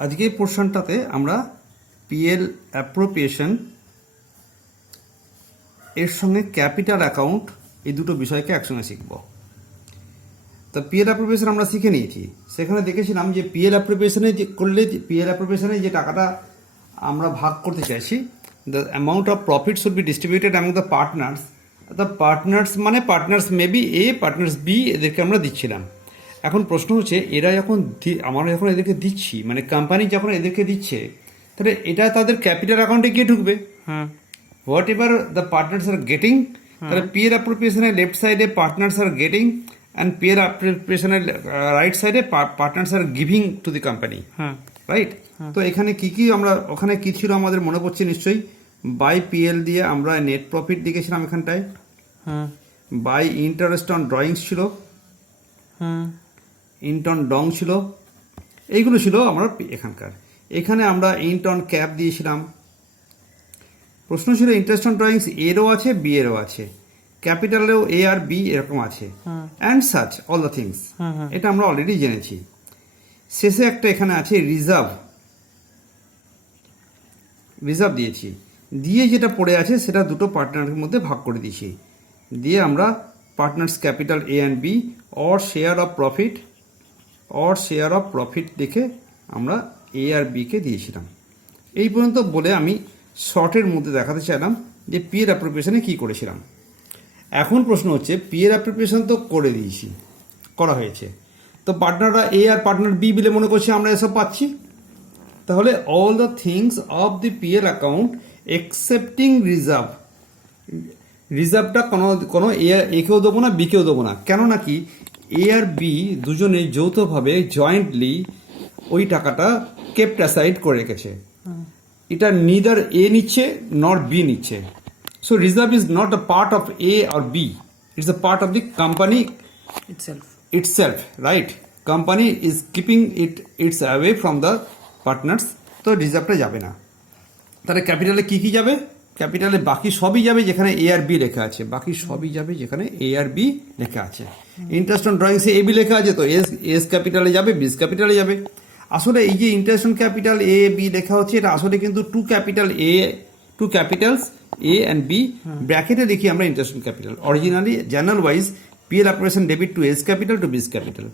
আজকের পোর্শনটাতে আমরা PL appropriation এর সঙ্গে ক্যাপিটাল অ্যাকাউন্ট এই দুটো বিষয়কে একসঙ্গে শিখব। তো পিএল অ্যাপ্রোপ্রিয়েশন আমরা শিখে নিয়েছি, সেখানে দেখেছিলাম যে পিএল অ্যাপ্রোপ্রিয়েশনে যে করলে পিএল অ্যাপ্রোপ্রিয়েশনে যে টাকাটা আমরা ভাগ করতে চাইছি, the amount of profit should be distributed among the partners. The partners মানে partners may be A, partners B, এদেরকে আমরা দিচ্ছিলাম। এখন প্রশ্ন হচ্ছে এরা যখন আমরা যখন এদেরকে দিচ্ছি, মানে কোম্পানি যখন এদেরকে দিচ্ছে, তাহলে এটা তাদের ক্যাপিটাল অ্যাকাউন্টে গিয়ে ঢুকবে। Whatever the partners are getting, তাহলে পিএল অ্যাপ্রোপ্রিয়েশনের লেফট সাইডে partners are getting and PL অ্যাপ্রোপ্রিয়েশনের রাইট সাইডে partners are giving to the company, right? তো এখানে কি কি আমরা ওখানে কি ছিল আমাদের মনে পড়ছে নিশ্চয়ই, বাই পিএল দিয়ে আমরা নেট প্রফিট দেখেছিলাম এখানটায়, বাই ইন্টারেস্ট অন ড্রয়িংস ছিল, ইন্টন ডং ছিল, এইগুলো ছিল আমরা এখানকার। এখানে আমরা ইন্টন ক্যাপ দিয়েছিলাম। প্রশ্ন ছিল ইন্টারেস্ট অন ড্রয়িংস এরও আছে, বি এরও আছে, ক্যাপিটালেও এ আর বি এরকম আছে, and such all the things, এটা আমরা অলরেডি জেনেছি। শেষে একটা এখানে আছে রিজার্ভ, রিজার্ভ দিয়েছি, দিয়ে যেটা পড়ে আছে সেটা দুটো পার্টনারের মধ্যে ভাগ করে দিয়েছি, দিয়ে আমরা partners capital A and B or share of profit দেখে আমরা এ আর বিকে দিয়েছিলাম। এই পর্যন্ত বলে আমি শর্টের মধ্যে দেখাতে চাইলাম যে পিএল অ্যাপ্রোপ্রিয়েশনে কী করেছিলাম। এখন প্রশ্ন হচ্ছে পিএল অ্যাপ্রোপ্রিয়েশন তো করে দিয়েছি, করা হয়েছে, তো পার্টনাররা এ আর পার্টনার বি বলে মনে করছি আমরা এসব পাচ্ছি, তাহলে all the things of the PL account excepting reserve, রিজার্ভটা কোনো একেও দেবো না, বিকেও দেবো না, কেন নাকি এ আর বি দুজনে যৌথভাবে জয়েন্টলি ওই টাকাটা কেপ্ট অ্যাসাইড করে রেখেছে। এটা নিদার এ নিচ্ছে নট বি নিচ্ছে। So reserve is not a part of A আর B, it's a part of the company itself, right? Company is keeping it's away from the partners, তো রিজার্ভটা যাবে না। তাহলে ক্যাপিটালে কি কি যাবে? ক্যাপিটালে বাকি সবই যাবে যেখানে এ আর বি লেখা আছে, বাকি সবই যাবে যেখানে এ আর বি লেখা আছে। ইন্টারেস্ট অন ড্রয়িংসে এ বি লেখা আছে, তো এস ক্যাপিটালে যাবে, বিস ক্যাপিটালে যাবে। আসলে এই যে interest on capital A B লেখা হচ্ছে, এটা আসলে কিন্তু two capitals A and B ব্র্যাকেটে লিখি আমরা interest on capital. Originally journal wise PL operation debit to A's capital to B's capital,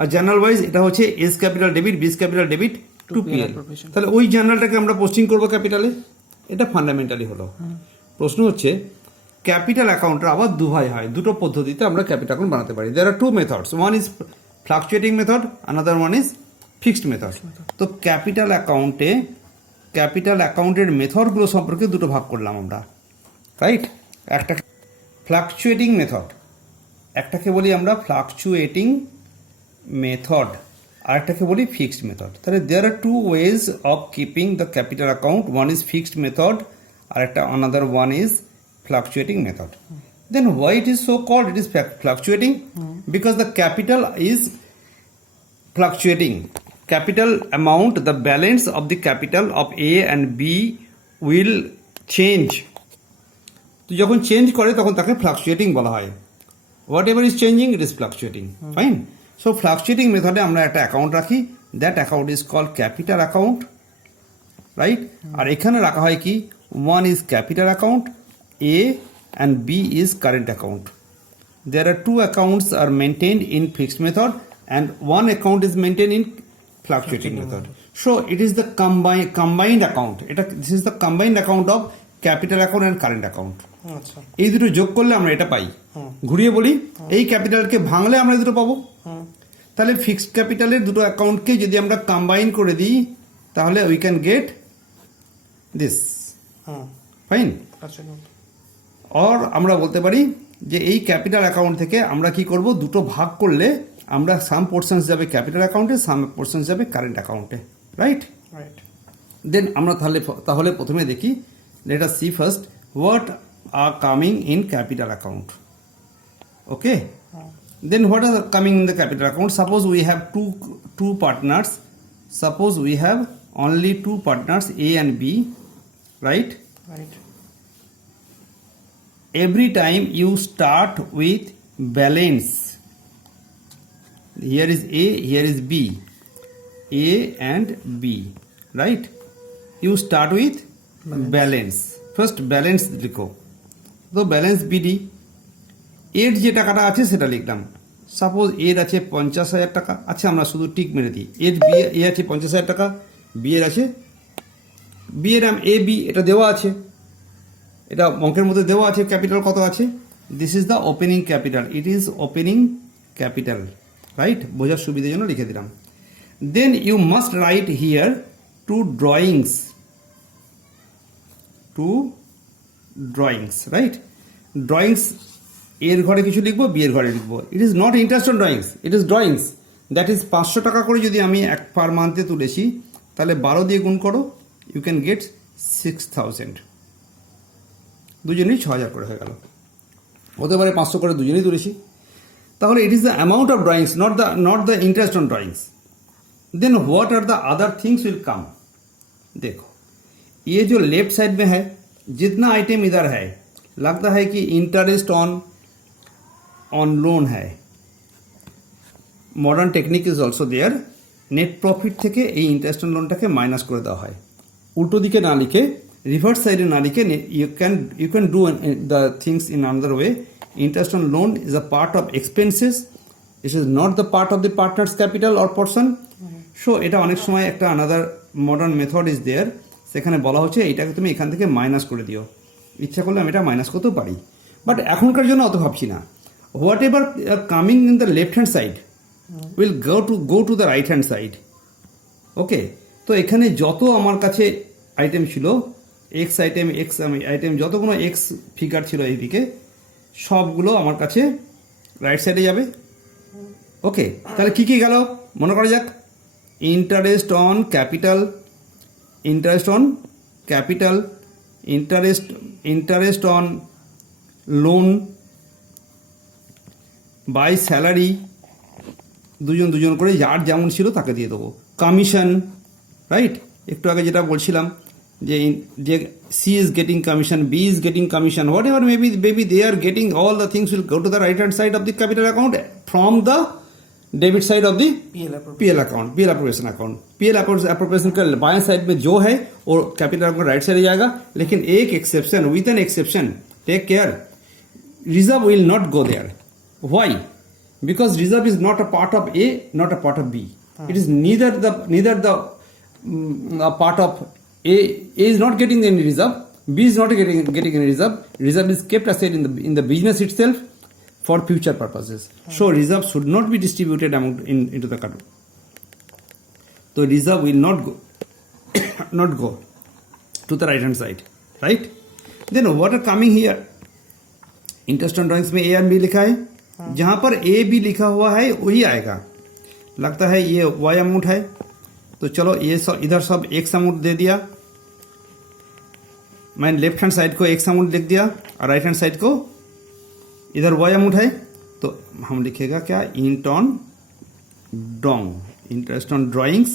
আর জার্নাল ওয়াইজ এটা হচ্ছে A's capital debit, B's capital debit to PL. তাহলে ওই জার্নালটাকে আমরা পোস্টিং করবো ক্যাপিটালে, এটা ফান্ডামেন্টালি হলো। প্রশ্ন হচ্ছে ক্যাপিটাল অ্যাকাউন্টটা আবার দুভাই হয়, দুটো পদ্ধতিতে আমরা ক্যাপিটাল অ্যাকাউন্ট বানাতে পারি। There are two methods, one is fluctuating method, another one is fixed method. তো ক্যাপিটাল অ্যাকাউন্টের মেথডগুলো সম্পর্কে দুটো ভাগ করলাম আমরা, রাইট? একটা ফ্লাকচুয়েটিং মেথড, একটাকে বলি আমরা ফ্লাকচুয়েটিং মেথড, আরেকটাকে বলি ফিক্সড মেথড। তাহলে there are two ways of keeping the capital account, one is fixed method আর একটা another one is fluctuating method. Then why it is so called? It is fluctuating because the capital is fluctuating. Capital amount, the balance of the capital of A and B will change. তো যখন change করে তখন তাকে fluctuating বলা হয়। Whatever is changing, it is fluctuating, fine. So fluctuating মেথডে আমরা একটা অ্যাকাউন্ট রাখি, that account is called capital account, right? আর এখানে রাখা হয় কি, one is capital account A and B is current account. There are two accounts are maintained in fixed method and one account is maintained in fluctuating method. So it is the combined account. This is the combined account of capital account and current account. এই দুটো যোগ করলে আমরা এটা পাই। ঘুরিয়ে বলি, এই ক্যাপিটালকে ভাঙলে আমরা দুটো পাবো। তাহলে ফিক্সড ক্যাপিটালের দুটো অ্যাকাউন্টকে যদি আমরা কম্বাইন করে দিই তাহলে we can get this, fine. আর আমরা বলতে পারি যে এই ক্যাপিটাল অ্যাকাউন্ট থেকে আমরা কি করব, দুটো ভাগ করলে আমরা সাম পোর্শনস যাবে ক্যাপিটাল অ্যাকাউন্টে, সাম পোর্শনস যাবে কারেন্ট অ্যাকাউন্টে, রাইট? দেন আমরা তাহলে প্রথমে দেখি, let us see first what are coming in capital account. Okay, then what are coming in the capital account? Suppose we have two partners, suppose we have only two partners A and B, right? Every time you start with balance, here is A, here is B, A and B, right? You start with balance. First balance লিখো, তো balance BD, এর যে টাকাটা আছে সেটা লিখলাম। Suppose এর আছে 50,000 টাকা, আচ্ছা আমরা শুধু টিক মেরে দিই, এর বি এ আছে 50,000 টাকা, বি এর আছে, বি এর এ বি এটা দেওয়া আছে, এটা অঙ্কের মধ্যে দেওয়া আছে, ক্যাপিটাল কত আছে, this is the opening capital, it is opening capital, right? বোঝার সুবিধার জন্য লিখে দিলাম। Then you must write here two drawings, right? Drawings এর ঘরে কিছু লিখবো, বি এর ঘরে লিখবো। It is not interest on drawings, it is drawings. That is 500 টাকা করে যদি আমি এক পার মান্থে তুলেছি, তাহলে 12 দিয়ে গুণ করো, ইউ ক্যান গেট 6,000, দুজনেই 6,000 করে হয়ে গেল। হতে পারে 500 করে দুজনেই তুলেছি, তাহলে it is the amount of drawings, not the interest on drawings. Then what are the other things will come. देखो ये जो लेफ्ट साइड में है, जितना आइटम इधर है, लगता है कि इंटरेस्ट ऑन लोन है, modern technique is also there. Net profit থেকে এই ইন্টারেস্ট অন লোনটাকে মাইনাস করে দেওয়া হয়। উল্টো দিকে না লিখে, রিভার্স সাইডে না লিখে, you can do the things in another way. Interest on loan is a part of expenses, it is not the part of the partner's capital or portion. So এটা অনেক সময় একটা another modern method is there, সেখানে বলা হচ্ছে এইটাকে তুমি এখান থেকে মাইনাস করে দিও। ইচ্ছা করলে আমি এটা মাইনাস করতেও পারি, বাট এখনকার জন্য অত ভাবছি না। Whatever coming in the left hand side will go to the right hand side. Okay, তো এখানে যত আমার কাছে আইটেম ছিল, এক্স আইটেম যতগুলো এক্স ফিগার ছিল এইদিকে, সবগুলো আমার কাছে রাইট সাইডে যাবে। ওকে, তাহলে কি কি গেল মনে করা যাক। Interest on capital, interest on loan, by salary, দুজন করে যার যেমন ছিল তাকে দিয়ে দেবো। Commission, right? একটু আগে যেটা বলছিলাম যে C is getting commission, B is getting commission, whatever maybe they are getting, all the things will go to the right hand side of the capital account from the debit side of the PL account, PL appropriation account. PL appropriation का बाएं side में जो है वो capital account right side जाएगा। लेकिन एक exception, with an exception, take care, reserve will not go there. Why? Because reserve is not a part of A, not a part of B. It is neither the part of A is not getting any reserve, B is not getting any reserve. Reserve is kept aside in the business itself for future purposes. So reserve should not be distributed into the account. So reserve will not go to the right hand side, right? Then what are coming here? Interest on drawings में A और B लिखा है, जहां पर A B लिखा हुआ है वही आएगा। लगता है ये Y अमाउंट है, तो चलो ये सब इधर सब X अमाउंट दे दिया, मैं लेफ्ट हैंड साइड को X अमाउंट लिख दिया और राइट हैंड साइड को इधर Y अमाउंट है, तो हम लिखेगा क्या, इंटरेस्ट ऑन ड्राइंग्स।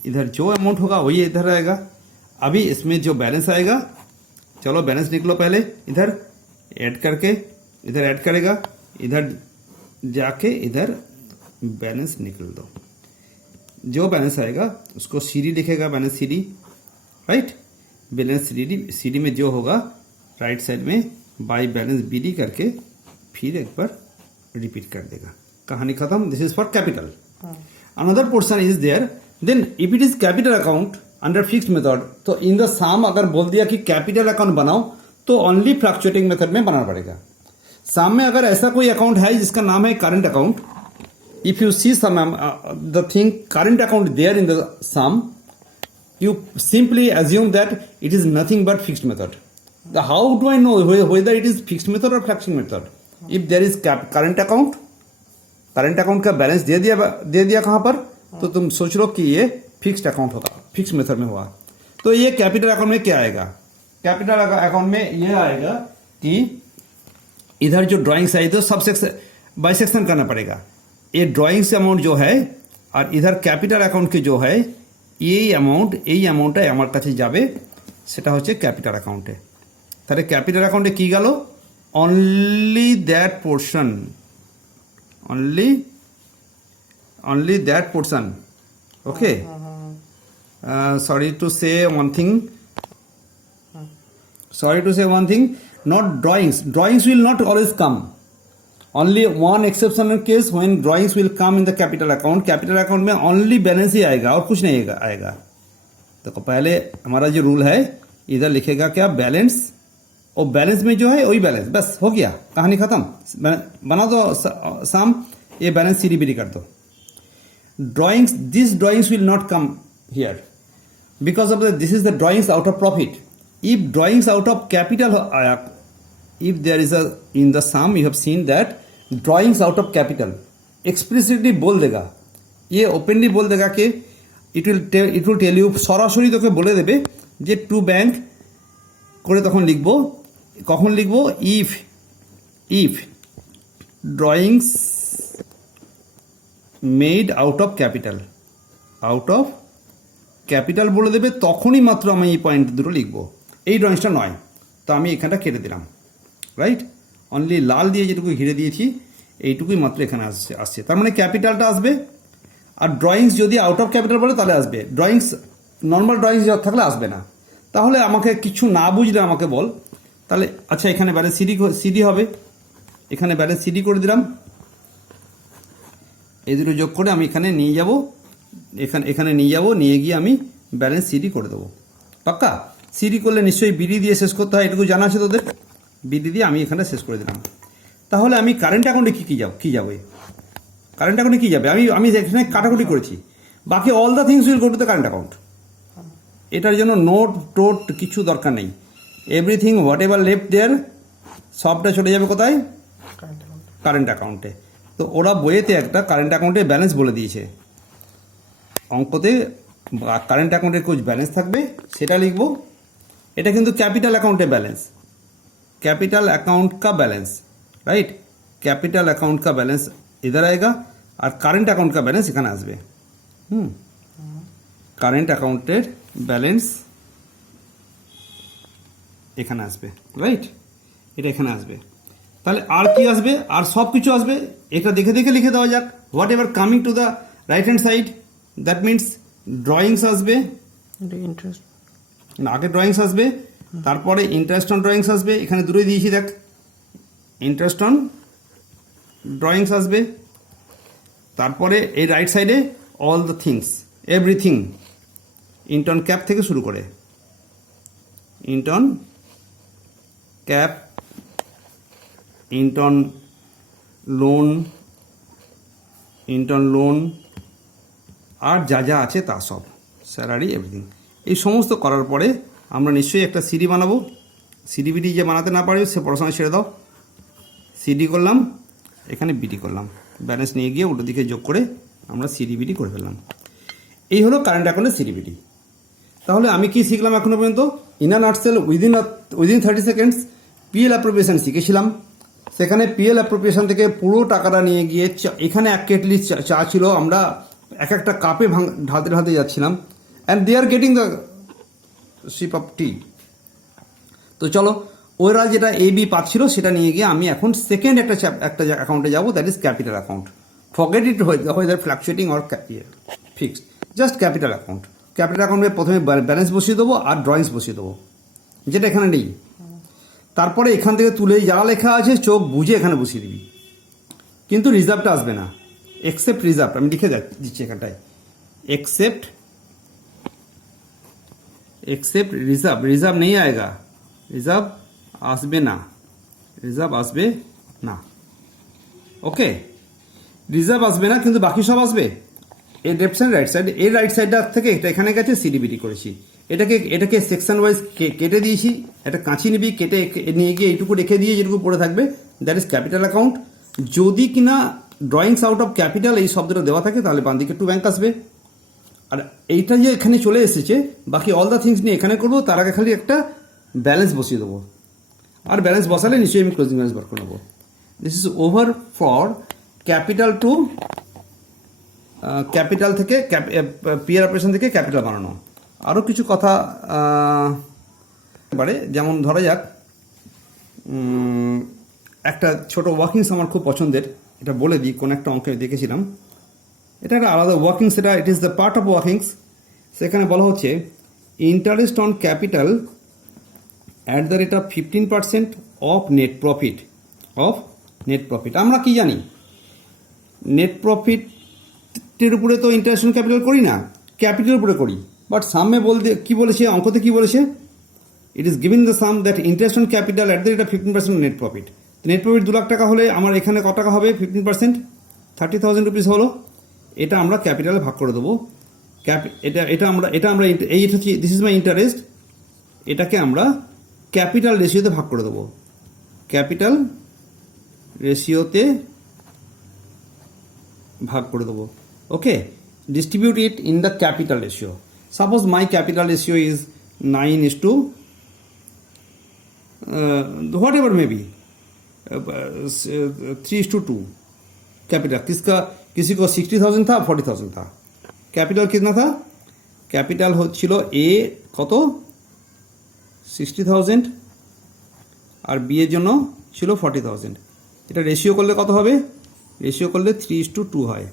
इधर जो अमाउंट होगा वही इधर आएगा। अभी इसमें जो बैलेंस आएगा, चलो बैलेंस निकलो पहले, इधर ऐड करके इधर ऐड करेगा, इधर जाके इधर बैलेंस निकल दो। जो बैलेंस आएगा उसको सीडी लिखेगा, balance CD, right? Balance CD में जो होगा राइट साइड में बाय बैलेंस बीडी करके फिर एक बार रिपीट कर देगा। कहानी खत्म। This is for capital. Another portion is there. Then if it is capital account under fixed method, तो इन द सम अगर बोल दिया कि कैपिटल अकाउंट बनाओ, तो ओनली फ्लक्चुएटिंग मेथड में बनाना पड़ेगा। सम में अगर ऐसा कोई अकाउंट है जिसका नाम है current account, if you see some the thing current account there in the sum, you simply assume that it is nothing but fixed method. How do I know whether it is fixed method or fluctuating method? If there is current account का balance दे दिया कहां पर, तो तुम सोच लो कि ये fixed account होगा, फिक्स मेथड में हुआ। तो ये कैपिटल अकाउंट में क्या आएगा? कैपिटल अकाउंट में ये आएगा कि इधर जो ड्राइंग्स आई तो सब बाइसेक्शन करना पड़ेगा। ये ड्राइंग्स अमाउंट जो है और इधर कैपिटल अकाउंट के जो है এই অ্যামাউন্টটাই আমার কাছে যাবে, সেটা হচ্ছে ক্যাপিটাল অ্যাকাউন্টে। তাহলে ক্যাপিটাল অ্যাকাউন্টে কি গেল? Only that portion okay, sorry to say one thing, not drawings will not always come. Only one exceptional case when drawings will come in the capital account में only बैलेंस ही आएगा और कुछ नहीं आएगा। तो पहले हमारा जो रूल है, इधर लिखेगा क्या, बैलेंस, और बैलेंस में जो है वही बैलेंस, बस हो गया, कहानी खत्म। बना दो साम, ये बैलेंस सीडीबीडी कर दो। This drawings will not come here because of this is the drawings out of profit. If drawings out of capital, if there is a in the sum you have seen that drawings out of capital explicitly बोल देगा, ये openly बोल देगा कि it will tell you, সরাসরি তোকে বলে দেবে যে টু ব্যাংক করে তখন লিখবো, কখন লিখবো, if drawings made out of capital বলে দেবে, তখনই মাত্র আমি এই পয়েন্ট দুটো লিখবো। এই ড্রয়িংসটা নয়, তো আমি এখানটা কেটে দিলাম, রাইট। অনলি লাল দিয়ে যেটুকু ঘিরে দিয়েছি এইটুকুই মাত্র এখানে আসছে, তার মানে ক্যাপিটালটা আসবে। আর ড্রয়িংস যদি আউট অফ ক্যাপিটাল বলে তাহলে আসবে, ড্রয়িংস নর্মাল ড্রয়িংস থাকলে আসবে না। তাহলে আমাকে কিছু না বুঝলে আমাকে বল, তাহলে আচ্ছা এখানে ব্যালেন্স সিডি হবে, এখানে ব্যালেন্স সিডি করে দিলাম, এই দুটো যোগ করে আমি এখানে নিয়ে যাব, এখানে নিয়ে গিয়ে আমি ব্যালেন্স সিডি করে দেবো। পাক্কা? সিডি করলে নিশ্চয়ই বিডি দিয়ে শেষ করতে হয়, এটুকু জানা আছে তোদের। বিডি দিয়ে আমি এখানে শেষ করে দিলাম। তাহলে আমি কারেন্ট অ্যাকাউন্টে কি যাবে, কারেন্ট অ্যাকাউন্টে কি যাবে, আমি এখানে কাটাকুটি করেছি, বাকি all the things will go to the current account. এটার জন্য নোট কিছু দরকার নেই, এভরিথিং হোয়াট এভার লেফট দেয়ার সবটা চলে যাবে কোথায়, কারেন্ট অ্যাকাউন্টে। তো ওরা বইয়েতে একটা কারেন্ট অ্যাকাউন্টে ব্যালেন্স বলে দিয়েছে, অঙ্কতে কারেন্ট অ্যাকাউন্টের कुछ ব্যালেন্স থাকবে সেটা লিখবো। এটা কিন্তু ক্যাপিটাল অ্যাকাউন্টে ব্যালেন্স, कैपिटल अकाउंट का बैलेंस, राइट, कैपिटल अकाउंट का बैलेंस इधर आएगा और কারেন্ট অ্যাকাউন্ট का बैलेंस এখানে আসবে। কারেন্ট অ্যাকাউন্টের ব্যালেন্স এখানে আসবে, রাইট, এটা এখানে আসবে। তাহলে আর কি আসবে, আর সব কিছু আসবে, এটা দেখে দেখে লিখে দেওয়া যাক। What ever coming to the right hand side, that means drawings আসবে, না আগে ড্রয়িংস আসবে, তারপরে ইন্টারেস্ট অন ড্রয়িংস আসবে, এখানে দুটোই দিয়েছি দেখ, ইন্টারেস্ট অন ড্রয়িংস আসবে, তারপরে এই রাইট সাইডে all the things everything, intern cap থেকে শুরু করে, ইন্টার্ন ক্যাপ, ইন্টার্ন লোন আর যা যা আছে তা সব, স্যালারি, এভরিথিং। এই সমস্ত করার পরে আমরা নিশ্চয়ই একটা সিডি বানাবো। সিডিবিডি যে বানাতে না পারে সে পড়াশোনা ছেড়ে দাও। সিডি করলাম, এখানে বিডি করলাম, ব্যালেন্স নিয়ে গিয়ে উল্টো দিকে যোগ করে আমরা সিডিবিডি করে ফেললাম। এই হলো কারেন্ট অ্যাকাউন্টের সিডিবিডি। তাহলে আমি কি শিখলাম এখনো পর্যন্ত? In a nutshell within 30 seconds PL appropriation শিখেছিলাম। সেখানে পিএল অ্যাপ্রোপ্রিয়েশন থেকে পুরো টাকাটা নিয়ে গিয়ে এখানে 1 কেটলি চা ছিল, আমরা এক একটা কাপে ঢালতে যাচ্ছিলাম, and they are getting the sip of tea. তো চলো, ওরা যেটা এ বি পাচ্ছিল সেটা নিয়ে গিয়ে আমি এখন সেকেন্ড একটা অ্যাকাউন্টে যাবো, that is capital account. Forget it whether fluctuating or fixed, just capital account. Capital অ্যাকাউন্টে প্রথমে ব্যালেন্স বসিয়ে দেবো আর ড্রয়িংস বসিয়ে দেবো, যেটা এখানে নেই। তারপরে এখান থেকে তুলে যারা লেখা আছে চোখ বুঝে এখানে বসিয়ে দিবি, কিন্তু রিজার্ভটা আসবে না, एक्सेप्ट रिजर्व আমি লিখে দিচ্ছি এখানটায়, एक्सेप्ट रिजर्व नहीं आएगा, रिजर्व আসবে না, ওকে, রিজার্ভ আসবে না, কিন্তু বাকি সব আসবে। এই লেফট সাইড রাইট সাইড, এই রাইট সাইডটা থেকে এটা এখানে গেছে, সিডিবিডি করেছি, এটাকে সেকশন ওয়াইজ কেটে দিয়েছি। একটা কাঁচি নিবি, কেটে নিয়ে গিয়ে এইটুকু রেখে দিয়ে যেটুকু পড়ে থাকবে দ্যাট ইজ ক্যাপিটাল অ্যাকাউন্ট। যদি কিনা ড্রয়িংস আউট অফ ক্যাপিটাল এই শব্দটা দেওয়া থাকে তাহলে বাঁ দিকে টু ব্যাংক আসবে। আর এইটা যে এখানে চলে এসেছে, বাকি অল দ্য থিংস নিয়ে এখানে করবো, তার আগে খালি একটা ব্যালেন্স বসিয়ে দেবো, আর ব্যালেন্স বসালে নিশ্চয়ই আমি ক্লোজিং ব্যালেন্স বার করে নেবো। This is over for capital to capital থেকে পিআর অপারেশন থেকে ক্যাপিটাল বানানো। আরও কিছু কথা পারে, যেমন ধরা যাক একটা ছোট ওয়ার্কিংস আমার খুব পছন্দের, এটা বলে দিই, কোন একটা অঙ্কে দেখেছিলাম। এটা একটা আলাদা ওয়ার্কিং, সেটা ইট is the part of workings. সেখানে বলা হচ্ছে interest on capital at the rate of 15% of net profit. আমরা কি জানি, নেট প্রফিটের উপরে তো ইন্টারেস্ট অন ক্যাপিটাল করি না, ক্যাপিটালের উপরে করি। বাট সামে বলতে কি বলেছে, অঙ্কতে কি বলেছে, it is giving the some that interest on capital at the rate of 15% net profit. Net profit 2 lakh টাকা হলে আমার এখানে কত টাকা হবে, 15% 30,000 রুপিস হলো। এটা আমরা ক্যাপিটালে ভাগ করে দেবো। এটা আমরা দিস ইজ মাই ইন্টারেস্ট, এটাকে আমরা ক্যাপিটাল রেশিওতে ভাগ করে দেবো। ক্যাপিটাল রেশিওতে ভাগ করে দেবো। Okay, distribute it in the capital ratio. Suppose my capital ratio is 9:, whatever may be 3:2। Capital किसी को 60,000 था, 40,000 था। कैपिटल कितना था, कैपिटल छिलो ए कत 60,000 और बी एर जन्य छिलो 40,000। এটা রেশিও করলে কত হবে, রেশিও করলে 3:2 হয়।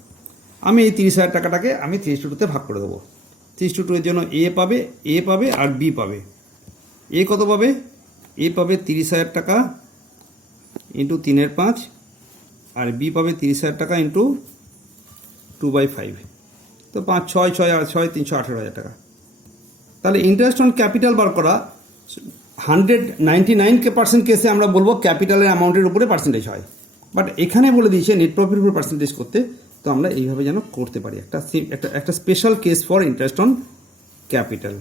আমি এই 30,000 টাকাটাকে আমি 3:2 ভাগ করে দেবো। 3:2 এর জন্য এ পাবে আর বি পাবে। এ কত পাবে, এ পাবে 30,000 টাকা ইন্টু 3/5 আর বি পাবে 30,000 টাকা ইন্টু 2/5। তো 5, 6, 6 আর 6 318,000 টাকা। তাহলে ইন্টারেস্ট অন ক্যাপিটাল বার করা 199% কেসে আমরা বলবো ক্যাপিটালের অ্যামাউন্টের উপরে পার্সেন্টেজ হয়। বাট এখানে বলে দিয়েছে নেট প্রফিটের উপরে পার্সেন্টেজ করতে, তো আমরা এইভাবে যেন করতে পারি। একটা special case for interest on capital,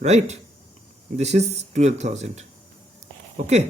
right? This is 12,000। Okay.